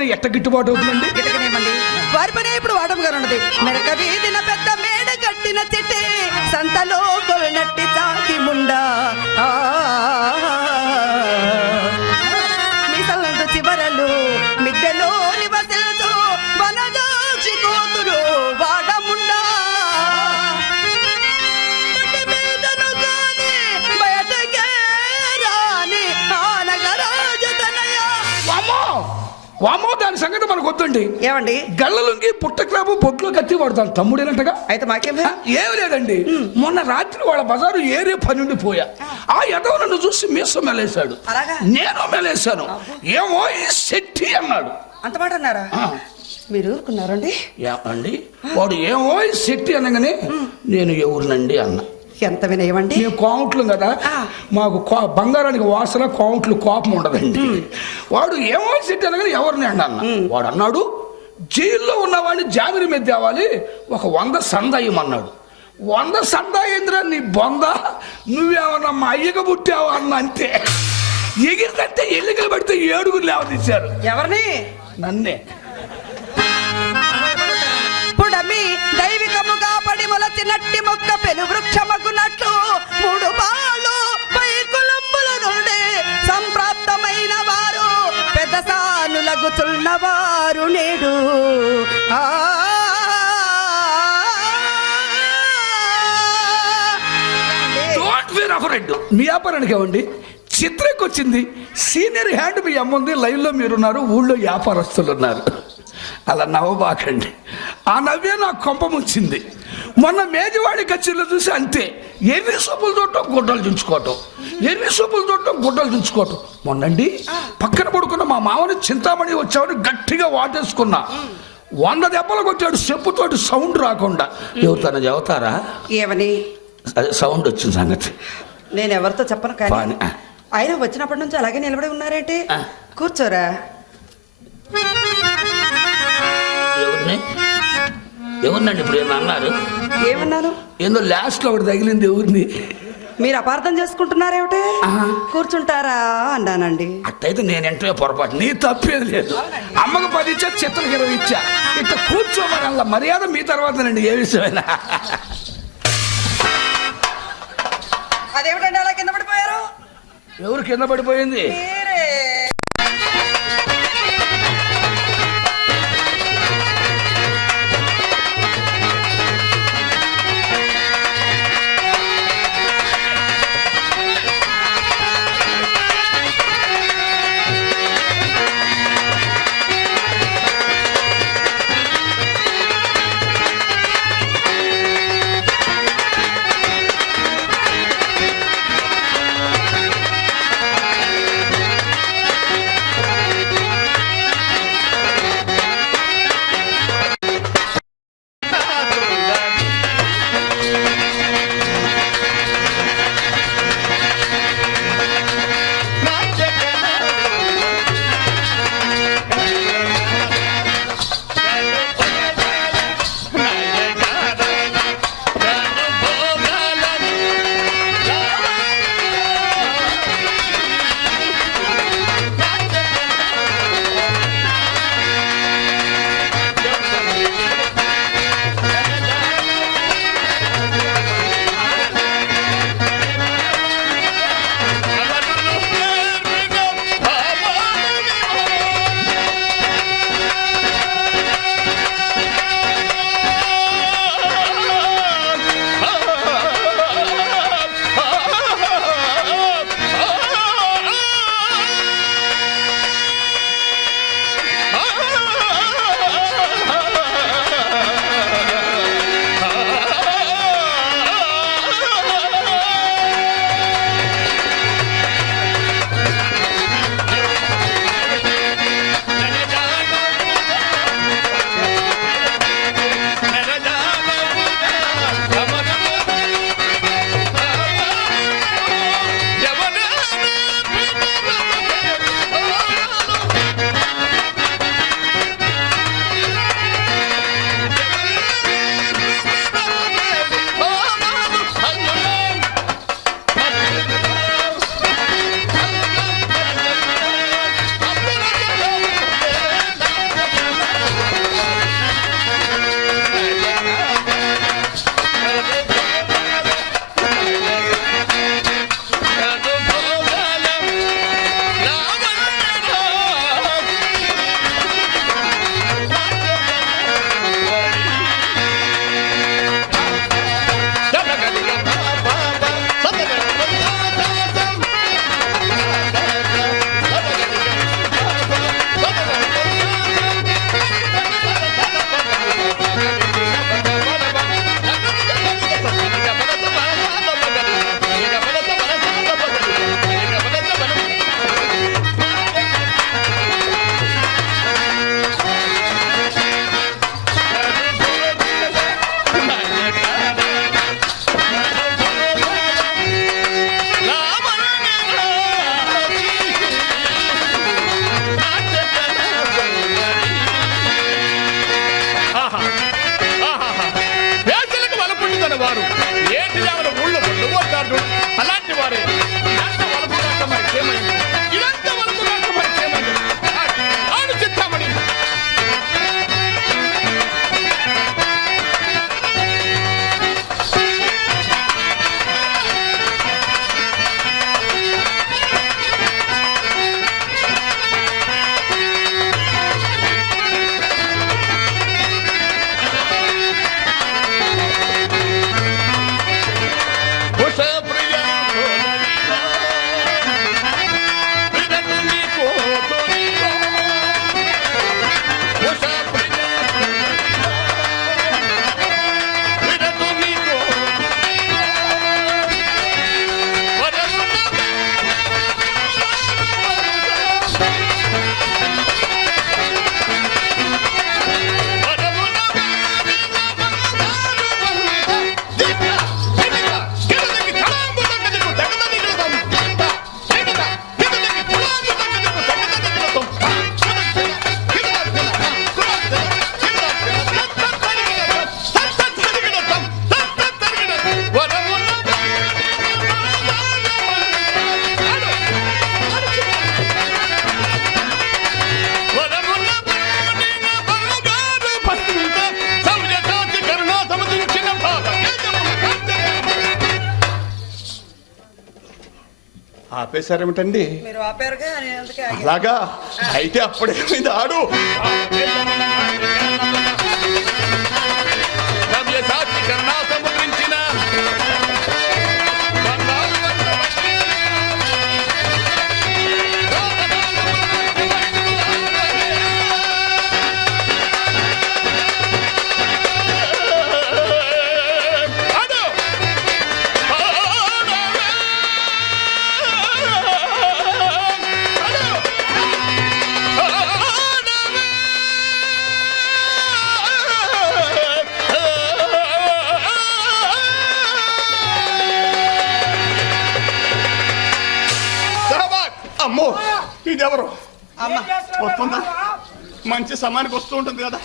పైన ఎట్ట గిట్టుబాటు అవుతుందండి? గిటకనేమండి వారి పని ఇప్పుడు వాడముగా ఉన్నది. మెరక వీధిన పెద్ద మేడ కట్టిన చెట్టే సంతలో కొలనట్టి చాకి ముండా మిసలందు చివరలు మిద్దెలో నివసించు వనజాక్షి కూతురు వాడముండా మీదను గాని బయటకే రాని ఆనగరాజతనయ. వామో దాని సంగతి మనకు వద్దండి. ఏమండి గళ్ళలుంగి పుట్టక్రాపు పొట్లో కత్తి వాడతాను తమ్ముడేనంటగా. అయితే మాకేం ఏమి లేదండి, మొన్న రాత్రి వాళ్ళ బజారు ఏరే పని ఉండి పోయా. ఆ ఎదవ నన్ను చూసి మీసం మెలేశాడు, నేను మెలేశాను. ఏమో ఈ శెట్టి అన్నాడు. అంత మాట అన్నారా? మీరు ఊరుకున్నారండి? ఏమండి వాడు ఏమో ఈ శెట్టి అనగానే నేను ఎవరినండి అన్నా. ఎంత వినయమండి. మేము కోమట్లు కదా, మాకు బంగారానికి వాసన, కోమట్లు కోపం ఉండదండి. వాడు ఏమో శెట్టి అనగానే ఎవరిని అండి అన్న. వాడు అన్నాడు, జైల్లో ఉన్నవాడిని జామీన్ మీద తేవాలి, ఒక 100 సందాయమన్నాడు. 100 సందాయేంద్రా నీ బొంద, నువ్వేమన్నా మా అయ్యక పుట్టావా అన్న. అంతే ఎగిరిదంటే ఎన్నికలు పడితే 7 లేవదీశారు. ఎవరిని? నన్నే. పుడమి దైవికముగా పడి మొలచినట్టి మొక్క పెను వృక్షమగునట్లు 3 బాలు పై కులంబుల నుండి సంప్రాప్తమైన వారు పెద్ద సానులగుచున్నవారు నేడు. మీ వ్యాపారానికి ఏమండి చిత్రకు వచ్చింది. సీనియర్ హ్యాండ్ మీ అమ్ముంది, లైవ్లో మీరున్నారు, ఊళ్ళో వ్యాపారస్తులు ఉన్నారు. అలా నవ్వబాకండి. ఆ నవ్వే నాకు కొంప ముంచింది. మొన్న మేజవాడి కచ్చిలో చూసి అంతే, ఎర్రి సూపులు చూడటం గుడ్డలు చుంచుకోవటం, ఎర్రి సూపులు చూడటం గుడ్డలు చుంచుకోవటం. మొన్నండి పక్కన పడుకున్న మా మామని చింతామణి వచ్చామని గట్టిగా వాటేసుకున్నా. 100 దెబ్బలు కొట్టాడు చెప్పుతోటి, సౌండ్ రాకుండా. ఎవరితోనే చెబుతారా? ఏమని? అదే సౌండ్ వచ్చిన సంగతి నేను ఎవరితో చెప్పను, కానీ ఆయన వచ్చినప్పటి నుంచి అలాగే నిలబడి ఉన్నారేంటి? కూర్చోరా. ఎవరినండి ఇప్పుడు ఏమన్నా అన్నారు? ఏమన్నాను? ఏందో లాస్ట్ లో ఒకటి తగిలింది. ఎవరిని? మీరు అపార్థం చేసుకుంటున్నారేమిటి? కూర్చుంటారా అన్నానండి. అట్టయితే నేను ఎంటే పొరపాటు, నీ తప్పేది లేదు. అమ్మకు 10 ఇచ్చా, చిత్రకి 20 ఇచ్చా. ఇట్లా కూర్చోమని మర్యాద మీ తర్వాతనండి ఏ విషయమైనా. అదేమిటండి అలా కింద పడిపోయారు? ఎవరు కింద పడిపోయింది? పేదలకు వలపుండుతున్న వారు ఏటి దేవల ఊళ్ళో పడ్డు అలాంటి వారే ఇదంతా వలపురాక మరి చేయమండి ఇదంతా వలపురాక మరి చేయమండి ఆడు చిత్తామణి ఆపేశారేమిటండి? మీరు ఆపారుగా నేను అందుకే ఆగాను. అలాగా అయితే అప్పుడేమైంది ఆడు సాక్షి కన్నా సముద్రించిన అమ్మో ఇదెవరు వస్తుందా? మంచి సమయానికి వస్తూ ఉంటుంది కదా,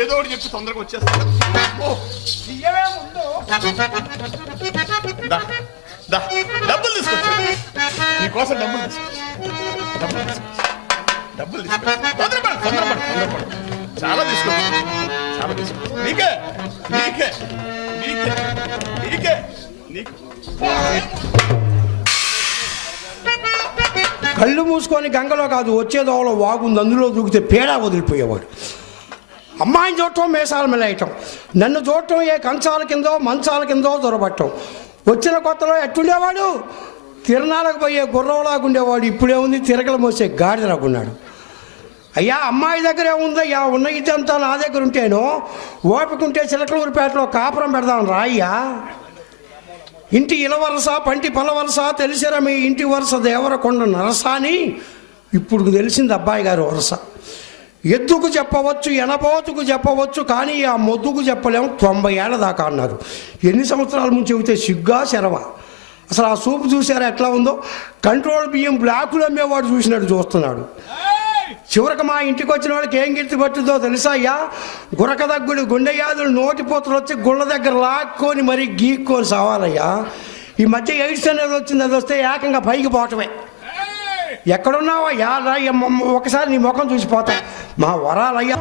ఏదో ఒకటి చెప్పి తొందరగా వచ్చేస్తా. డబ్బులు తీసుకొచ్చా నీకోసం, డబ్బులు తీసుకొచ్చా. తొందరపడు. చాలా తీసుకోవచ్చు. నీకే నీకే నీకే నీకే నీకు కళ్ళు మూసుకొని గంగలో కాదు వచ్చే దోవలో వాగుంది, అందులో దూకితే పేడా వదిలిపోయేవాడు. అమ్మాయిని చూడటం మేసాల మెలయటం, నన్ను చూడటం ఏ కంచాల కిందో మంచాల కిందో దొరబట్టం. వచ్చిన కొత్తలో ఎట్టుండేవాడు, తిరణాలకు పోయే గుర్రంలాగుండేవాడు. ఇప్పుడే ఉంది తిరగలు మోసే గాడిదలాగున్నాడు. అయ్యా అమ్మాయి దగ్గర ఏముందయ్యా, ఉన్న ఇదంతా నా దగ్గర ఉంటేనో ఓపికంటే చిలకలూరిపేటలో కాపురం పెడదాం రాయ్యా. ఇంటి ఇలవరస పంటి పలవరస తెలిసిరా మీ ఇంటి వరస దేవరకొండ నరస అని ఇప్పుడు తెలిసింది అబ్బాయి గారు వరస. ఎద్దుకు చెప్పవచ్చు, ఎనబోతుకు చెప్పవచ్చు, కానీ ఆ మొద్దుకు చెప్పలేము 90 ఏళ్ల దాకా అన్నారు. ఎన్ని సంవత్సరాల ముందు చెబితే సిగ్గా శరవ. అసలు ఆ సూపు చూసారా ఎట్లా ఉందో, కంట్రోల్ బియ్యం బ్లాకులు అమ్మేవాడు చూసినట్టు చూస్తున్నాడు. చివరికి మా ఇంటికి వచ్చిన వాళ్ళకి ఏం గిర్తి పట్టిందో తెలుసా అయ్యా, గురక దగ్గుడు గుండెయాదులు నోటిపోతులు వచ్చి గుళ్ళ దగ్గర లాక్కొని మరీ గీక్కొని సావాలయ్యా. ఈ మధ్య ఎయిడ్స్ అనేది వచ్చింది, అది వస్తే ఏకంగా పైకి పోవటమే. ఎక్కడున్నావా ఒకసారి నీ ముఖం చూసిపోతా మా వరాలయ్యా.